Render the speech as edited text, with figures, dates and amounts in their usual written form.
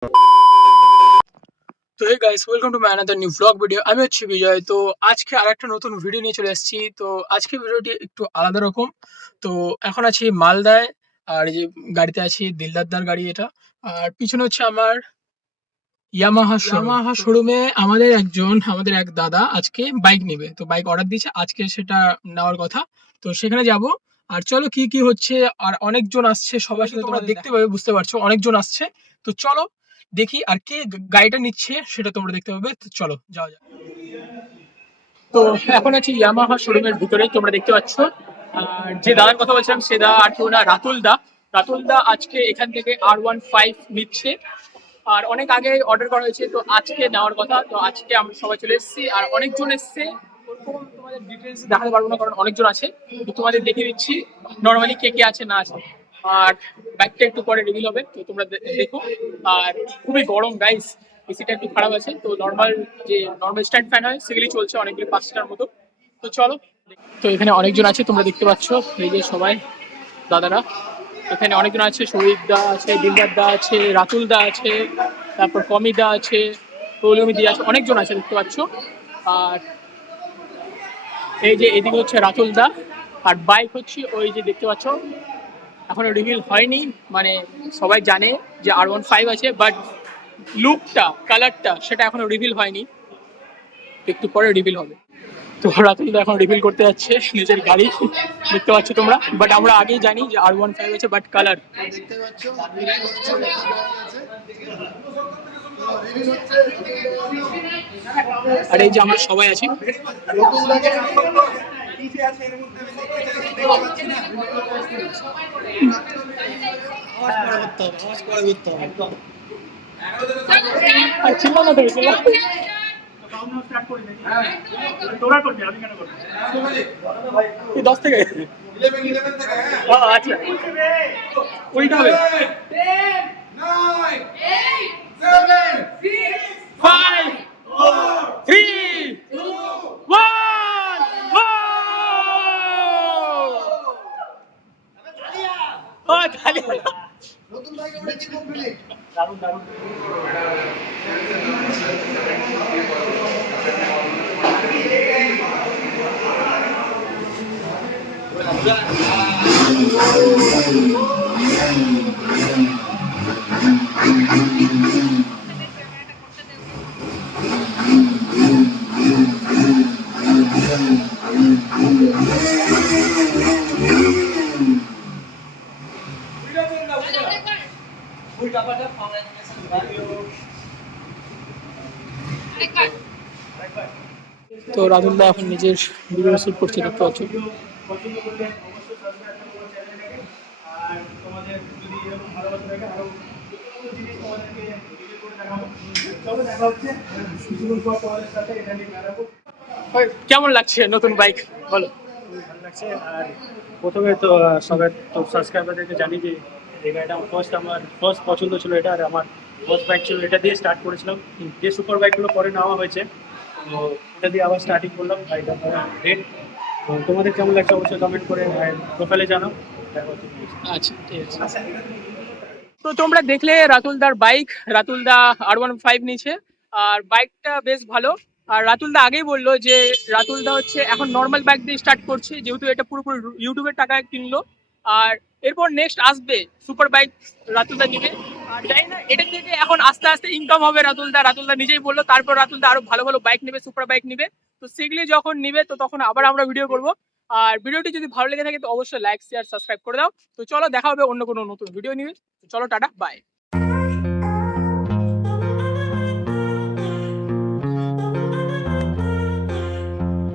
তো hey guys, welcome to my another new vlog video. আমি হচ্ছি বিজয়। তো আজকে আরেকটা নতুন ভিডিও নিয়ে চলে এসেছি। তো আজকে ভিডিওটি একটু আলাদা রকম। তো এখন আছি মালদায়, আর এই যে গাড়িতে আছি দিলদারদার গাড়ি এটা। আর পিছনে হচ্ছে আমার ইয়ামাহা শোরুমে আমাদের এক দাদা আজকে বাইক নেবে। তো বাইক অর্ডার দিয়েছে, আজকে সেটা নেওয়ার কথা। তো সেখানে যাব। আর চলো কি কি হচ্ছে, আর অনেকজন আসছে, সবার সাথে তোমরা দেখতে পাবে, বুঝতে পারছো অনেকজন আসছে। তো চলো দেখি, আর কে গাড়িটা নিচ্ছে সেটা তোমরা দেখতে পাবে। তো চলো যাওয়া যাক। তো এখন আছি ইয়ামাহা শোরুমের ভিতরে, তোমরা দেখতে পাচ্ছ। আর যে দাদার কথা বলছিলাম সে দা আর কেউ না, রাতুল দা আজকে এখান থেকে R15 নিচ্ছে। আর অনেক আগে অর্ডার করা হয়েছে, তো আজকে নেওয়ার কথা। তো আজকে আমরা সবাই চলে এসেছি, আর অনেকজন এসছে। ওরকম তোমাদের ডিটেলস দেখাতে পারবো না, কারণ অনেকজন আছে। তো তোমাদের দেখিয়ে দিচ্ছি নর্মালি কে কে আছে না আছে। আর বাইকটা একটু পরে রিভিল হবে, তো তোমরা দেখো। আর খুবই গরম গাইস, এসিটা একটু খারাপ আছে। তো নর্মাল স্ট্যান্ড ফ্যান হয় সেগুলি চলছে অনেকগুলি, 5টার মতো। তো চলো। তো এখানে অনেকজন আছে, তোমরা দেখতে পাচ্ছ এই যে সবাই দাদারা। এখানে অনেকজন আছে, শহীদ দা আছে, দিলদার দা আছে, রাতুল দা আছে, তারপর কমি দা আছে, পৌলমি আছে, অনেকজন আছে দেখতে পাচ্ছ। আর এই যে এদিকে হচ্ছে রাতুল দা। আর বাইক হচ্ছে ওই যে দেখতে পাচ্ছ, এখনো রিভিল হয়নি। মানে সবাই জানে যে R15 আছে, বাট লুকটা, কালারটা সেটা এখনো রিভিল হয়নি। একটু পরে রিভিল হবে। তো রাতুল দা এখন রিভিল করতে যাচ্ছে নিজের গাড়ি, দেখতে পাচ্ছ তোমরা। বাট আমরা আগেই জানি যে R15 আছে, বাট কালার দেখতে পাচ্ছ আর এই যে আমরা সবাই আছি। আর চিল্লা না ধরে চিল্লা। এই 10 থেকে আচ্ছা উল্টা হবে। 5 3 1 ও খালি নতুন বাইক উঠেছি কমপ্লিট। দারুণ দারুণ। তো রাতুল দা এখন নিজের ভিডিও শুট করছে, দেখতে পাচ্ছ। পছন্দ করলে অবশ্যই সাবস্ক্রাইব করো চ্যানেলটাকে। আর তোমাদের যদি এরকম ভালোবাসা থাকে আরো জিনিস তোমাদেরকে রিভিউ করে দেখাবো। চলো দেখা হচ্ছে কিছুক্ষণ পর তোমাদের সাথে এটা নিয়ে বেড়াবো। কেমন লাগছে নতুন বাইক বলো? খুবই ভালো লাগছে। আর প্রথমে তো সবার তো সাবস্ক্রাইবারদেরকে জানি যে এই গাড়িটা আমার ফার্স্ট পছন্দ ছিল এটা। আর আমার ফার্স্ট বাইক ছিল, এটা দিয়ে স্টার্ট করেছিলাম। যে সুপার বাইকগুলো পরে নেওয়া হয়েছে, তো এটা দিয়ে আবার স্টার্টিং করলাম। গাড়িটা রেট। তো তোমাদের কেমন লাগছে অবশ্যই কমেন্ট করে প্রোফাইলে জানাও। দেখা হচ্ছে। আচ্ছা ঠিক আছে। তো তোমরা দেখলে রাতুলদার বাইক, রাতুলদা R15 নিচ্ছে। আর বাইকটা বেশ ভালো। আর রাতুলদা আগেই বললো যে রাতুলদা হচ্ছে এখন নর্মাল বাইক দিয়ে স্টার্ট করছে, যেহেতু এটা পুরোপুরি ইউটিউবের টাকায় কিনলো। আর এরপর নেক্সট আসবে সুপার বাইক রাতুলদা নিবে। আর জানি না এটা থেকে এখন আস্তে আস্তে ইনকাম হবে রাতুলদা নিজেই বললো। তারপর রাতুলদা আরো ভালো ভালো বাইক নেবে, সুপার বাইক নিবে। তো সেগুলি যখন নিবে তো তখন আবার আমরা ভিডিও করবো। আর ভিডিওটি যদি ভালো লেগে থাকে তো অবশ্যই লাইক শেয়ার সাবস্ক্রাইব করে দাও। তো চলো দেখা হবে অন্য কোনো নতুন ভিডিও নিয়ে। চলো টাটা বাই।